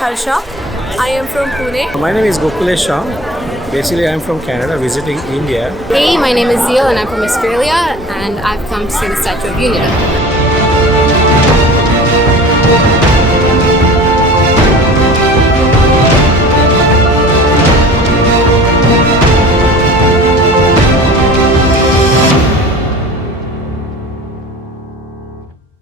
Harsha. I am from Pune. My name is Gokulesh Shah. Basically, I'm from Canada visiting India. Hey, my name is Zio and I'm from Australia and I've come to see the Statue of Unity.